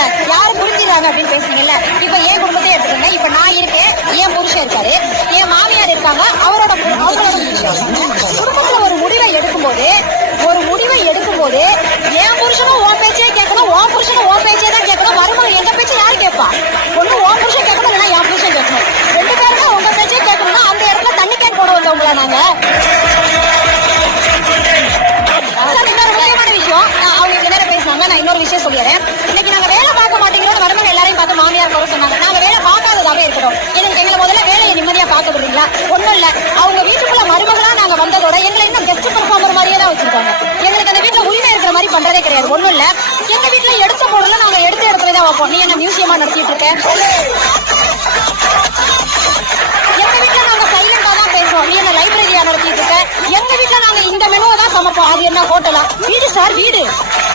பேசுறீங்கல்ல, யாரும் புரிஞ்சுறாங்க அப்படின்னு பேசுறீங்கல்ல. இப்ப என் குடும்பத்தை எடுத்துக்கோங்க. இப்ப நான் இருக்கேன், என் புருஷன் இருக்காரு, என் மாமியார் இருக்காங்க, அவரோட குடும்பத்துல ஒரு முடிவை எடுக்கும்போது என் புருஷனும் உன் பேச்சே கேட்கணும், உன் புருஷனும் உன் பேச்சே தான் கேட்கணும். மருமகள் எங்க பேச்சு யாரு கேட்பா? ஒண்ணு உன் புருஷன் கேட்கணும், இல்லைன்னா என் புருஷன் கேட்கணும். ரெண்டு பேரும் தான் உங்க பேச்சே கேட்கணும்னா அந்த இடத்துல தண்ணி கேன் போட வந்தவங்களா நாங்க? இன்னொரு முக்கியமான விஷயம், அவங்க இங்க நேரம் பேசினாங்க, நான் இன்னொரு விஷயம் சொல்லிடுறேன். இன்னைக்கு நாங்க வேலை பார்க்க மாட்டேங்கிறோம், மருமகள் எல்லாரையும் பார்த்து மாமியார் குறை சொன்னாங்க. நாங்க வேலை பார்க்காததாவே இருக்கட்டும். எங்களை முதல்ல வேலையை நிம்மதியா பார்க்க விடுறீங்களா? ஒண்ணும் இல்ல, அவங்க வீட்டுக்குள்ள மருமகளா நாங்க வந்ததோட எங்களை இன்னும் கெஸ்ட் பெர்ஃபார்மர் மாதிரியே தான் வச்சிருக்காங்க. எங்களுக்கு அந்த வீட்டுல உரிமை இருக்கிற மாதிரி பண்றதே கிடையாது. ஒண்ணும் இல்ல, எங்க வீட்டுல எடுத்த பொருளை நாங்க எடுத்த இடத்துல தான் வைப்போம். நீ என்ன மியூசியமா நடத்திட்டு இருக்க? எங்க வீட்டுல நாங்க சைலண்டா தான் பேசுவோம். நீ என்ன லைப்ரரியா நடத்திட்டு இருக்க? எங்க வீட்டுல நாங்க இந்த மெனுவை தான் சமைப்போம். அது என்ன ஹோட்டலா? வீடு சார், வீடு.